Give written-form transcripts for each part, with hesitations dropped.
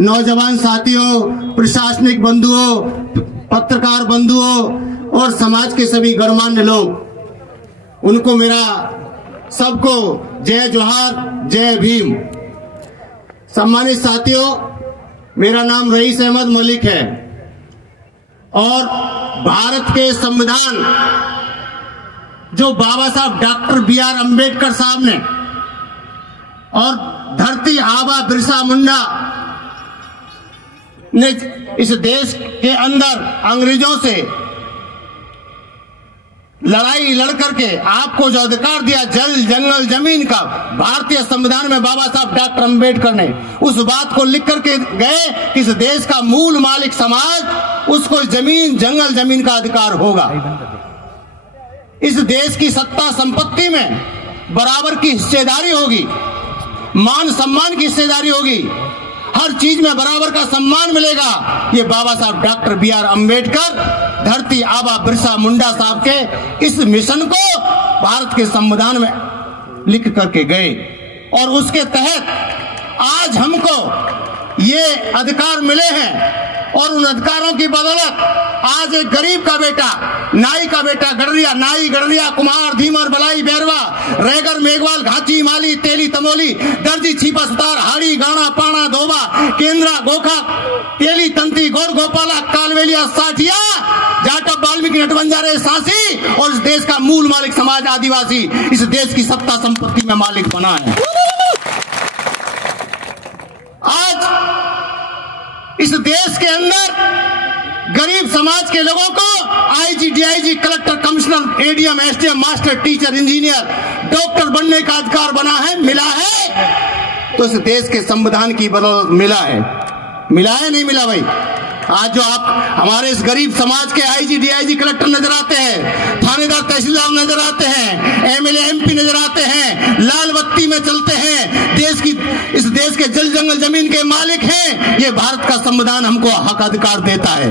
नौजवान साथियों, प्रशासनिक बंधुओं, पत्रकार बंधुओं और समाज के सभी गणमान्य लोग, उनको मेरा सबको जय जोहार, जय भीम। सम्मानित साथियों, मेरा नाम रईस अहमद मलिक है और भारत के संविधान जो बाबा साहब डॉक्टर B.R. अम्बेडकर साहब ने और धरती आबा बिरसा मुंडा ने इस देश के अंदर अंग्रेजों से लड़ाई लड़ करके आपको जो अधिकार दिया जल जंगल जमीन का, भारतीय संविधान में बाबा साहब डॉक्टर अम्बेडकर ने उस बात को लिख करके गए कि इस देश का मूल मालिक समाज, उसको जमीन जंगल जमीन का अधिकार होगा। इस देश की सत्ता संपत्ति में बराबर की हिस्सेदारी होगी, मान सम्मान की हिस्सेदारी होगी, हर चीज में बराबर का सम्मान मिलेगा। ये बाबा साहब डॉक्टर B.R. अम्बेडकर धरती आबा बिरसा मुंडा साहब के इस मिशन को भारत के संविधान में लिख करके गए और उसके तहत आज हमको ये अधिकार मिले हैं। और उन अधिकारों की बदौलत आज एक गरीब का बेटा, नाई का बेटा, गडरिया, नाई, गडरिया, कुम्हार, धीमर, बलाई, बैरवा, रैगर, मेघवाल, घाची, माली, तेली, तमोली, दर्जी, छीपा, सुतार, हाड़ी, गाना, पाना, धोबा, केंद्रा, गोखा, तेली, तंती, गौर, गोपाला, कालवेलिया, साठिया, जाटव, वाल्मीकि, नटबंजारे, सांसी और इस देश का मूल मालिक समाज आदिवासी इस देश की सत्ता संपत्ति में मालिक बना है। आज इस देश के अंदर गरीब समाज के लोगों को IG, DIG, collector, commissioner, ADM, SDM, master, teacher, engineer, doctor बनने का अधिकार बना है, मिला है। तो इस देश के संविधान की बदौलत मिला है। मिला है नहीं मिला भाई? आज जो आप हमारे इस गरीब समाज के IG, DIG, कलेक्टर नजर आते हैं, थानेदार, तहसीलदार नजर आते हैं, MLA, MP नजर आते हैं, लाल बत्ती में चलते हैं, इस देश के जल जंगल जमीन के मालिक हैं। ये भारत का संविधान हमको हक अधिकार देता है,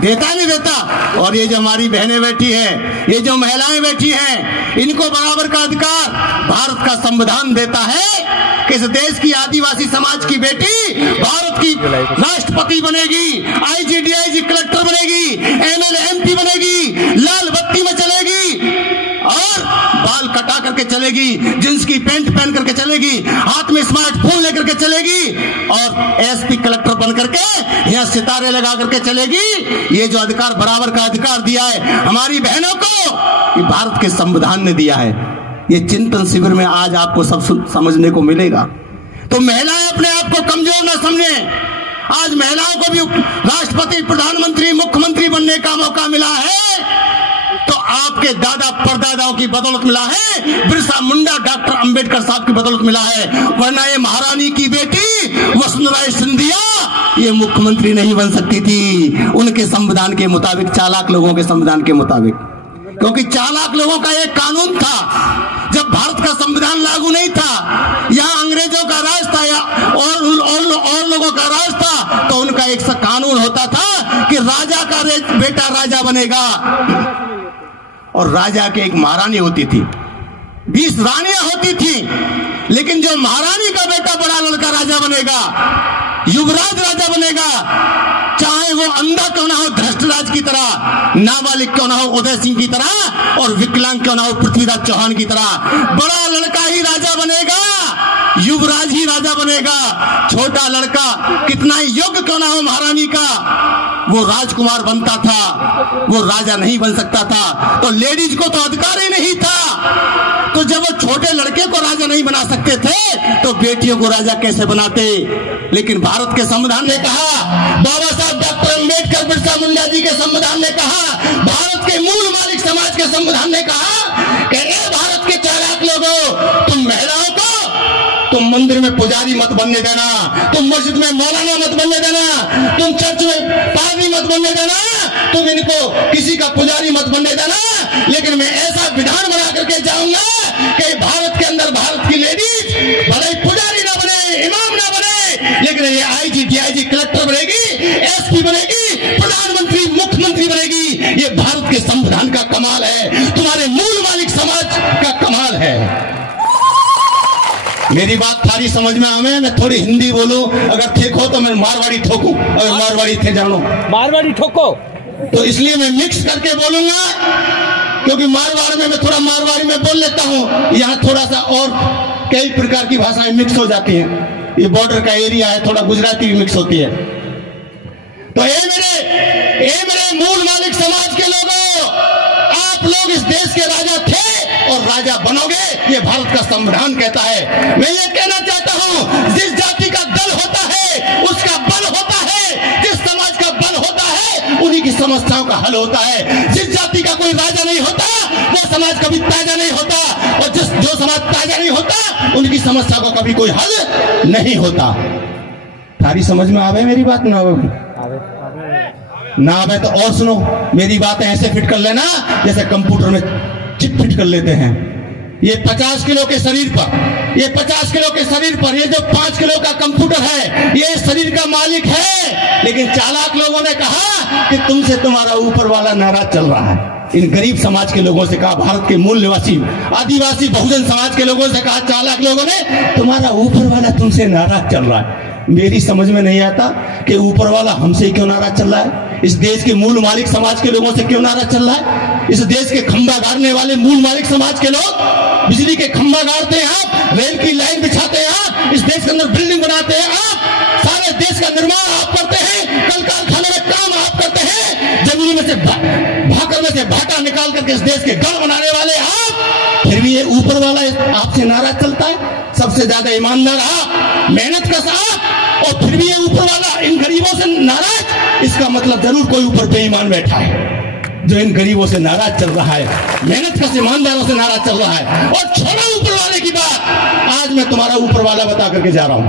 देता नहीं देता? और ये जो हमारी बहनें बैठी हैं, ये जो महिलाएं बैठी हैं, इनको बराबर का अधिकार भारत का संविधान देता है कि इस देश की आदिवासी समाज की बेटी भारत की राष्ट्रपति बनेगी, IG, DIG, कलेक्टर बनेगी, MLA, MP बनेगी, लाल बत्ती में चलेगी और बाल कटा करके चलेगी, जींस की पैंट पहन करके चलेगी, हाथ में स्मार्टफोन लेकर के चलेगी और SP कलेक्टर बन करके यहाँ सितारे लगा करके चलेगी। ये जो अधिकार, बराबर का अधिकार दिया है हमारी बहनों को, ये भारत के संविधान ने दिया है। ये चिंतन शिविर में आज आपको सब समझने को मिलेगा। तो महिलाएं अपने आप को कमजोर न समझें। आज महिलाओं को भी राष्ट्रपति, प्रधानमंत्री, मुख्यमंत्री बनने का मौका मिला है तो आपके दादा परदादाओं की बदौलत मिला है, बिरसा मुंडा डॉक्टर अंबेडकर साहब की बदौलत मिला है। वरना ये महारानी की बेटी वसुंधरा सिंधिया ये मुख्यमंत्री नहीं बन सकती थी उनके संविधान के मुताबिक, चालाक लोगों के संविधान के मुताबिक। क्योंकि चालाक लोगों का एक कानून था, जब भारत का संविधान लागू नहीं था, यहाँ अंग्रेजों का राज था या और लोगों का राज था, तो उनका एक सा कानून होता था कि राजा का बेटा राजा बनेगा और राजा के एक महारानी होती थी, 20 रानियां होती थी, लेकिन जो महारानी का बेटा बड़ा लड़का राजा बनेगा, युवराज राजा बनेगा, चाहे वो अंधा क्यों ना हो धृष्टराज की तरह, नाबालिग क्यों ना हो उदय सिंह की तरह और विकलांग क्यों ना हो पृथ्वीराज चौहान की तरह, बड़ा लड़का ही राजा बनेगा, युवराज ही राजा बनेगा। छोटा लड़का कितना ही योग्य क्यों ना हो महारानी का, वो राजकुमार बनता था, वो राजा नहीं बन सकता था। तो लेडीज को तो अधिकार ही नहीं था। तो जब वो छोटे लड़के को राजा नहीं बना सकते थे तो बेटियों को राजा कैसे बनाते? लेकिन भारत के संविधान ने कहा, बाबा साहब डॉक्टर अम्बेडकर, बिरसा मुंडा जी के संविधान ने कहा, भारत के मूल मालिक समाज के संविधान ने कहा कि भारत के चालाक लोगों, तुम महिलाओं को तुम मंदिर में पुजारी मत बनने देना, तुम मस्जिद में मौलाना मत बनने देना, तुम चर्च में पादरी मत बनने देना, तुम इनको किसी का पुजारी मत बनने देना। लेकिन मैं ऐसा विधान बना करके जाऊंगा कि भारत के अंदर भारत की लेडीज भले पुजारी ना बने, इमाम ना बने, लेकिन ये IG, DIG, कलेक्टर बनेगी, SP बनेगी, प्रधानमंत्री, मुख्यमंत्री बनेगी। ये भारत के संविधान का कमाल है, तुम्हारे मूल मालिक समाज का कमाल है। मेरी बात थारी समझ में आवे, मैं थोड़ी हिंदी बोलूं, अगर ठीक हो तो मैं मारवाड़ी ठोकूं, अगर मारवाड़ी थे जानो मारवाड़ी ठोको, तो इसलिए मैं मिक्स करके बोलूंगा, क्योंकि मारवाड़ में मैं थोड़ा मारवाड़ी में बोल लेता हूं, यहाँ थोड़ा सा और कई प्रकार की भाषाएं मिक्स हो जाती हैं, ये बॉर्डर का एरिया है, थोड़ा गुजराती भी मिक्स होती है। तो ये मेरे मूल मालिक समाज के लोगों, आप लोग इस देश के राजा थे और राजा बनोगे, ये भारत का संविधान कहता है। मैं ये कहना चाहता हूं, जिस जाति का दल होता है उसका बल होता है, जिस समाज का बल होता है उन्हीं की समस्याओं का हल होता है। जिस जाति का कोई राजा नहीं होता वो समाज कभी ताजा नहीं होता, और जो समाज ताजा नहीं होता उनकी समस्या को कभी कोई हल नहीं होता। थारी समझ में आवे मेरी बात? ना आवे ना आवे तो और सुनो, मेरी बातें ऐसे फिट कर लेना जैसे कंप्यूटर में चिप फिट कर लेते हैं। ये 50 किलो के शरीर पर, ये 50 किलो के शरीर पर ये जो 5 किलो का कंप्यूटर है, ये शरीर का मालिक है। लेकिन चालाक लोगों ने कहा कि तुमसे तुम्हारा ऊपर वाला नाराज चल रहा है। इन गरीब समाज के लोगों से कहा, भारत के मूल निवासी आदिवासी बहुजन समाज के लोगों से कहा, चालाक लोगों ने, तुम्हारा ऊपर वाला तुमसे नाराज चल रहा है। मेरी समझ में नहीं आता कि ऊपर वाला हमसे क्यों नाराज चल रहा है, इस देश के मूल मालिक समाज के लोगों से क्यों नाराज चल रहा है। इस देश के खंभा गाड़ने वाले मूल मालिक समाज के लोग बिजली के खंभा गाड़ते हैं आप, रेल की लाइन बिछाते हैं आप, इस देश के अंदर बिल्डिंग बनाते हैं आप, सारे देश का निर्माण आप करते हैं, कल कारखाने में काम आप करते हैं, जमीन में से भाकर में से भाटा निकाल करके इस देश के गढ़ बनाने वाले आप, फिर भी ये ऊपर वाला आपसे नाराज चलता है। सबसे ज्यादा ईमानदार आप, मेहनत कश आप, और फिर भी ये ऊपर वाला इन गरीबों से नाराज। इसका मतलब जरूर कोई ऊपर बेईमान बैठा है जो इन गरीबों से नाराज चल रहा है, मेहनत कश ईमानदारों से नाराज चल रहा है। और छोड़ो ऊपर वाले की बात, आज मैं तुम्हारा ऊपर वाला बता करके जा रहा हूं।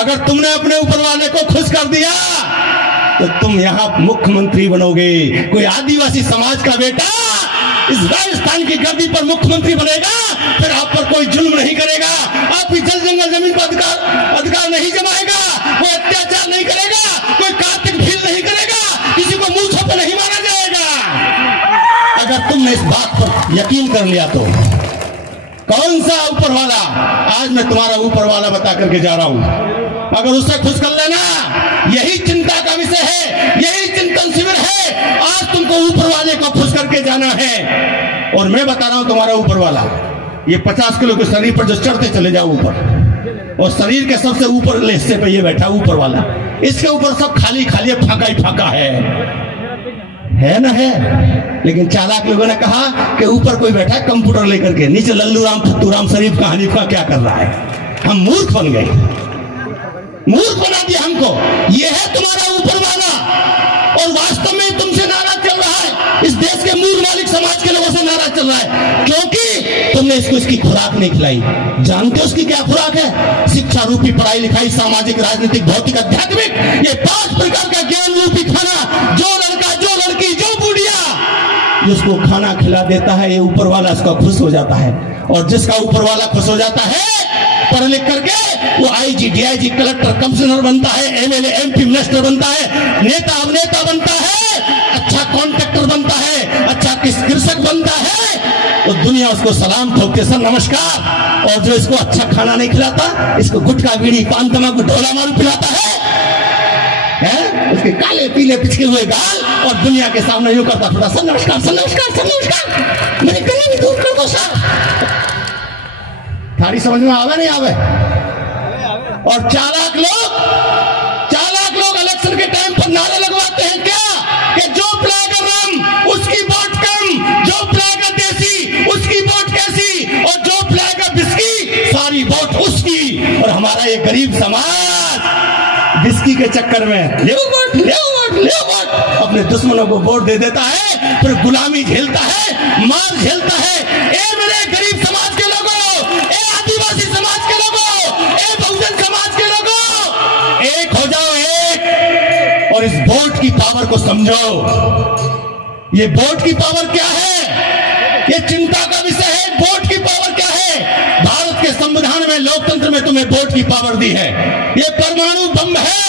अगर तुमने अपने ऊपर वाले को खुश कर दिया तो तुम यहाँ मुख्यमंत्री बनोगे। कोई आदिवासी समाज का बेटा इस राजस्थान की गर्दी पर मुख्यमंत्री बनेगा, फिर आप पर कोई जुल्म नहीं करेगा, आपकी जल जंगल जमीन पर अधिकार नहीं जमाएगा, कोई अत्याचार नहीं करेगा, कोई कार्तिक भील नहीं करेगा, किसी को मूंछों पर नहीं मारा जाएगा। अगर तुमने इस बात पर यकीन कर लिया तो कौन सा ऊपर वाला, आज मैं तुम्हारा ऊपर वाला बता करके जा रहा हूं, अगर उससे खुश कर लेना, यही चिंता का विषय है, यही चिंतन शिविर है। आज तुमको ऊपर वाले को खुश करके जाना है। और मैं बता रहा हूं तुम्हारा ऊपर वाला, ये 50 किलो के शरीर पर जो चढ़ते चले जाओ ऊपर, और शरीर के सबसे ऊपर हिस्से पे ये बैठा ऊपर वाला, इसके ऊपर सब खाली खाली फाका ही फाका है ना है। लेकिन चालाक लोगों ने कहा कि ऊपर कोई बैठा है कंप्यूटर लेकर के, नीचे लल्लू राम फत्तू राम शरीफ का हनीफ का क्या कर रहा है। हम मूर्ख बन गए, मूर्ख बना दिया हमको। ये है तुम्हारा ऊपर वाला, और वास्तव में तुमसे नाराज चल रहा है, इस देश के मूल मालिक समाज के लोगों से नाराज चल रहा है, क्योंकि तुमने इसको इसकी खुराक नहीं खिलाई। जानते हो उसकी क्या खुराक है? शिक्षा रूपी पढ़ाई लिखाई, सामाजिक राजनीतिक भौतिक आध्यात्मिक, ये 5 प्रकार का ज्ञान रूपी खाना जो लड़का जो लड़की जो बुढ़िया जिसको खाना खिला देता है, ये ऊपर वाला इसका खुश हो जाता है। और जिसका ऊपर वाला खुश हो जाता है, पढ़ लिख करके वो आईजी डीआईजी कलेक्टर कमिश्नर बनता है, एमएलए एमपी मिनिस्टर बनता है, नेता अभिनेता बनता है, अच्छा कॉन्ट्रैक्टर बनता है, अच्छा कृषक बनता है, तो दुनिया उसको सलाम ठोकते, सर नमस्कार। और जो इसको अच्छा खाना नहीं खिलाता, इसको गुटखा बीड़ी पान तंबाकू ढोला मारू पिलाता है, उसके काले पीले पिचके हुए गाल, और दुनिया के सामने यूं करता फिरता, सर नमस्कार सर नमस्कार सर नमस्कार, मेरे गले में दूर कर दो सर। थारी समझ में आवे नहीं आवे? और चालाक लोग इलेक्शन के टाइम पर नारे लगवाते हैं क्या कि जो पिलाएगा रम उसकी वोट कम, जो पिलाएगा देसी उसकी वोट कैसी, और जो पिलाएगा बिस्की सारी वोट उसकी। और हमारा ये गरीब समाज बिस्की के चक्कर में ले वोट अपने दुश्मनों को वोट दे देता है, फिर गुलामी झेलता है, मार झेलता है। ए मेरे गरीब समाज के लोगों, ए आदिवासी समाज के लोगों, ए बहुजन समाज के लोगों, एक हो जाओ एक, और इस वोट की पावर को समझो। ये वोट की पावर क्या है, ये चिंता का विषय है। वोट की पावर क्या है? भारत के संविधान में, लोकतंत्र में तुम्हें वोट की पावर दी है। ये परमाणु बम है।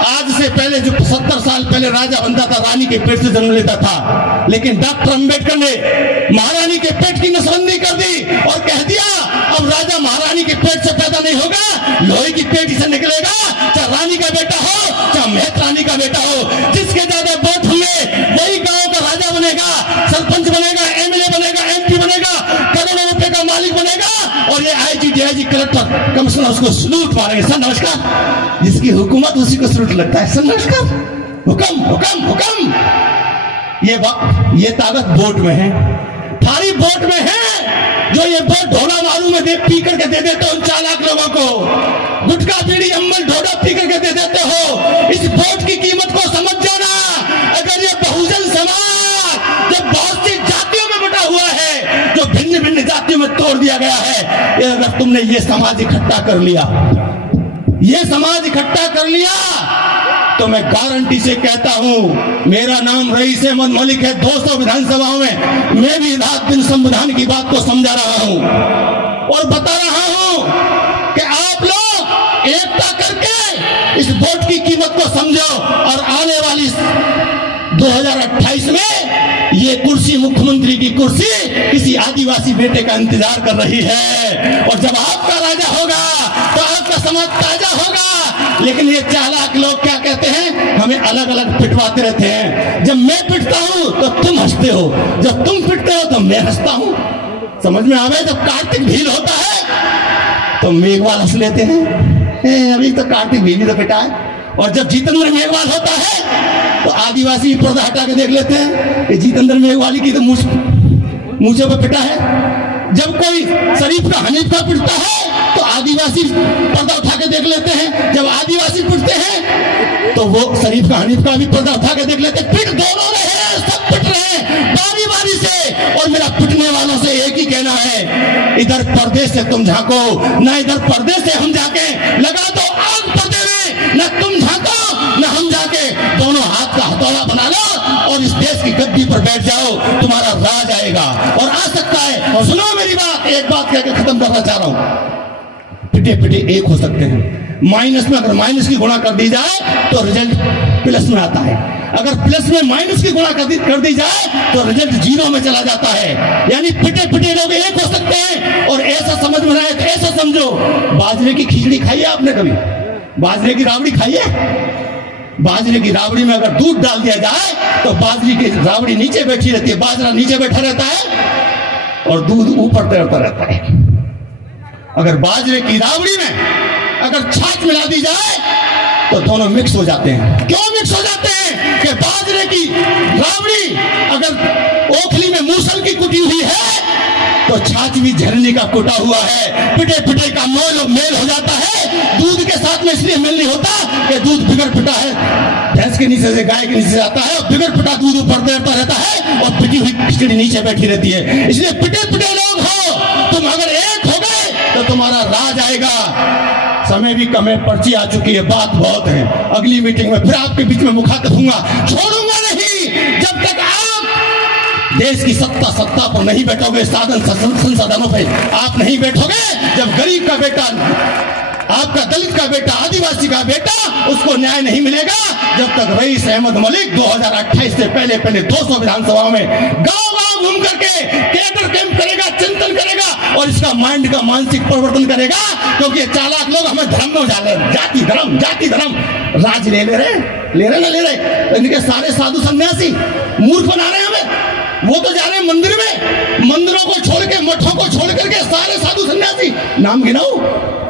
आज से पहले जो 70 साल पहले राजा बनता था, रानी के पेट से जन्म लेता था, लेकिन डॉक्टर अंबेडकर ने महारानी के पेट की नसबंदी कर दी और कह दिया अब राजा महारानी के पेट से पैदा नहीं होगा, लोहे की पेटी से निकलेगा। चाहे रानी का बेटा हो, चाहे मेहत रानी का बेटा हो, जिसके ज्यादा वोट होंगे वही गांव का राजा बनेगा, सरपंच बनेगा, एमएलए बनेगा, एमपी बनेगा, करोड़ों रुपए का मालिक बनेगा। और ये आईजी, डीआईजी, कलेक्टर, कमिश्नर उसको सलूट मारेंगे। सर नमस्कार। जिसकी हुकूमत उसी को सलूट लगता है। सर नमस्कार। हुक्म हुक्म हुक्म। ये ताकत वोट में है, थारी वोट में है। जो ये वोट ढोला मारू में पी करके दे देते हो उन चालाक लोगों को, गुटखा बीड़ी अम्बल ढोला पी करके दे देते हो। इस वोट की कीमत को समझ जाना। अगर ये बहुजन समाज जो बहुत सी जातियों में बटा हुआ है, जो भिन्न भिन्न जातियों में तोड़ दिया गया है, ये अगर तुमने ये समाज इकट्ठा कर लिया, ये समाज इकट्ठा कर लिया, तो मैं गारंटी से कहता हूं, मेरा नाम रईस अहमद मलिक है। 200 विधानसभाओं में मैं भी रात दिन संविधान की बात को समझा रहा हूं और बता रहा हूं कि आप लोग एकता करके इस वोट की कीमत को समझो। और आने वाली 2028 में ये कुर्सी, मुख्यमंत्री की कुर्सी, किसी आदिवासी बेटे का इंतजार कर रही है। और जब आपका राजा होगा तो आपका समाज ताजा होगा। लेकिन ये चालाक लोग क्या कहते हैं, हमें अलग अलग पिटवाते रहते हैं। जब मैं पिटता हूं तो तुम हंसते हो, जब तुम पिटते हो तो मैं हंसता हूं। समझ में आवे? जब कार्तिक भील होता है तो मेघवाल हंस लेते हैं, अभी तो कार्तिक भील ही तो पिटा है। और जब जितेंद्र मेघवाल होता है तो आदिवासी पर्दा हटा के देख लेते हैं कि जितेंद्र मेघवाली की तो मूछे पर पिटा है। जब कोई शरीफ का हनीफ का पिटता है तो आदिवासी पर्दा उठा के देख लेते हैं। जब आदिवासी पिटते हैं तो वो शरीफ का हनीफ का भी पर्दा उठा के देख लेते हैं। पिट दोनों रहे हैं, सब पिट रहे हैं बारी बारी से। और मेरा पिटने वालों से एक ही कहना है, इधर परदेश से तुम झांको, ना इधर परदेश से हम झांके। लगा दो आग पर्दे में, ना तुम झांको ना हम झांके। दोनों हाथ का हथौड़ा बना लो और इस देश की गद्दी पर बैठ जाओ, तुम्हारा राज आएगा और आ सकता है। और सुनो मेरी बात, एक बात कहकर खत्म करना चाह रहा हूं। पिटे पिटे एक हो सकते हैं, माइनस में अगर माइनस की गुणा कर दी जाए तो रिजल्ट प्लस में आता है। अगर प्लस में माइनस की गुणा कर दी जाए तो रिजल्ट जीरो में चला जाता है। यानी पिटे पिटे लोग एक हो सकते हैं। और ऐसा समझ में आए तो ऐसा समझो, बाजरे की खिचड़ी खाई है आपने कभी? बाजरे की राबड़ी खाई है? बाजरे की राबड़ी में अगर दूध डाल दिया जाए तो बाजरे की राबड़ी नीचे बैठी रहती है, बाजरा नीचे बैठा रहता है और दूध ऊपर तैरता रहता है। अगर बाजरे की राबड़ी में अगर छाछ मिला दी जाए तो दोनों मिक्स हो जाते हैं। क्यों मिक्स हो जाते हैं? कि बाजरे की राबड़ी अगर ओखली में मूसल की कुटी हुई है तो छाछ भी झरने का कुटा हुआ है। पिटे पिटे का मेल हो जाता है। दूध के साथ में इसलिए मेल नहीं होता कि दूध बिगड़ पिटा है, भैंस के नीचे से गाय के नीचे से आता है, बिगड़ पिटा दूध ऊपर तैरता रहता है और पिटी हुई खिचड़ी नीचे बैठी रहती है। इसलिए पिटे पिटे लोग हो तुम, अगर एक हो गए तो तुम्हारा राज आएगा। समय भी कम है, पर्ची आ चुकी है, बात बहुत है। अगली मीटिंग में फिर आपके बीच में मुखातिब होऊंगा, छोड़ूंगा नहीं जब तक आप देश की सत्ता पर नहीं बैठोगे, संसाधनों पे आप नहीं बैठोगे। जब गरीब का बेटा, आपका दलित का बेटा, आदिवासी का बेटा, उसको न्याय नहीं मिलेगा, जब तक रईस अहमद मलिक 2028 से पहले 200 विधानसभाओं में गांव गांव घूम करके कैडर कैंप करेगा, चिंतन करेगा और इसका माइंड का मानसिक परिवर्तन करेगा। क्योंकि चालाक लोग हमें धर्म में उजाले, जाति धर्म राज ले रहे। इनके सारे साधु सन्यासी मूर्ख बना रहे हैं हमें। वो तो जा रहे हैं मंदिर में, मंदिरों को छोड़ के, मठों को छोड़ करके सारे साधु सन्यासी। नाम गिनाओ,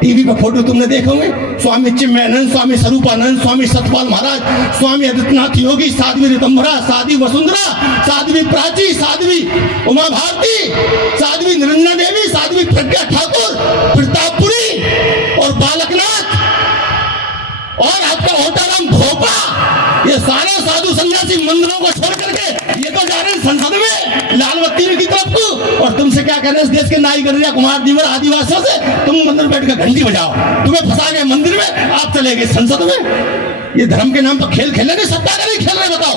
टीवी पे फोटो तुमने देखे होंगे, स्वामी चिन्मयानंद, स्वामी स्वरूपानंद, स्वामी सतपाल महाराज, स्वामी आदित्यनाथ योगी, साध्वी ऋतंभरा, साध्वी वसुंधरा, साध्वी प्राची, साध्वी उमा भारती, साध्वी निरंजना देवी, साध्वी प्रज्ञा ठाकुर, प्रतापपुरी और बालकनाथ और आपका होटाराम भोपा, ये सारे साधु सन्यासी मंदिरों को छोड़ करके ये तो जा रहे हैं संसद में, लाल बत्ती की तरफ को। और तुमसे क्या कर रहे हैं इस देश के नाई गरिया कुमार दीवर आदिवासियों से? तुम मंदिर बैठ कर घंटी बजाओ, तुम्हें फंसा गए मंदिर में, आप चले गए संसद में। ये धर्म के नाम पर खेल खेल रहे, सत्ता का नहीं खेल रहे। बताओ,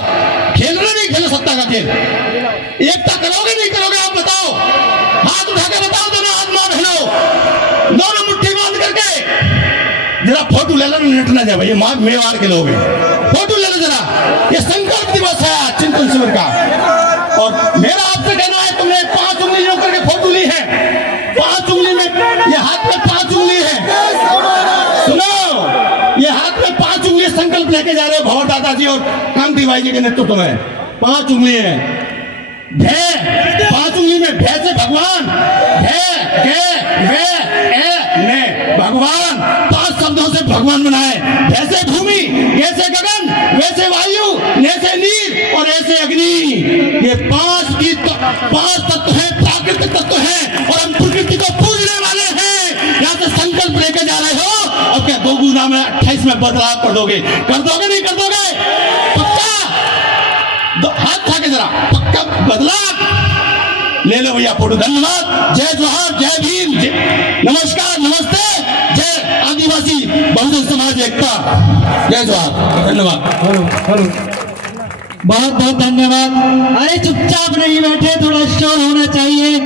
खेल रहे नहीं खेल सत्ता का खेल? एकता करोगे नहीं करोगे? आप बताओ, हाथ उठा के बताओ दोनों हाथ मां बहनों, दोनों मुट्ठी बांध करके जरा फोटो ले लो, नेट ना जाए भाई, मेवाड़ के लोग फोटो ले लो जरा। ये संकल्प दिवस है चिंतन शिविर का। और मेरा आपसे कहना है, तुमने 5 उंगलियों करके फोटो ली है, 5 उंगली में ये हाथ में ये संकल्प लेके जा रहे हो भवर दादाजी और कांति भाई जी के नेतृत्व में। 5 उंगली है भय, 5 उंगली में भय से भगवान, भय के वे ए ने भगवान, 5 शब्दों से भगवान बनाए। भय से भूमि, ऐसे गगन, वैसे वायु, ऐसे नीर और ऐसे अग्नि। ये 5 तत्व है, प्राकृतिक तत्व है और हम प्रकृति को पूजने वाले हैं। यहाँ से संकल्प लेके जा रहे हो। अब क्या 2 गुना में 28 में बदलाव कर दोगे? नहीं कर दोगे? पक्का हाथ उठा के जरा, पक्का बदलाव ले लो भैया फोटो। धन्यवाद। जय जोहार, जय भीम, नमस्कार, नमस्ते, जय आदिवासी बहुजन समाज एकता, जय जोहार। धन्यवाद। बहुत बहुत धन्यवाद। अरे चुपचाप नहीं बैठे, थोड़ा शोर होना चाहिए।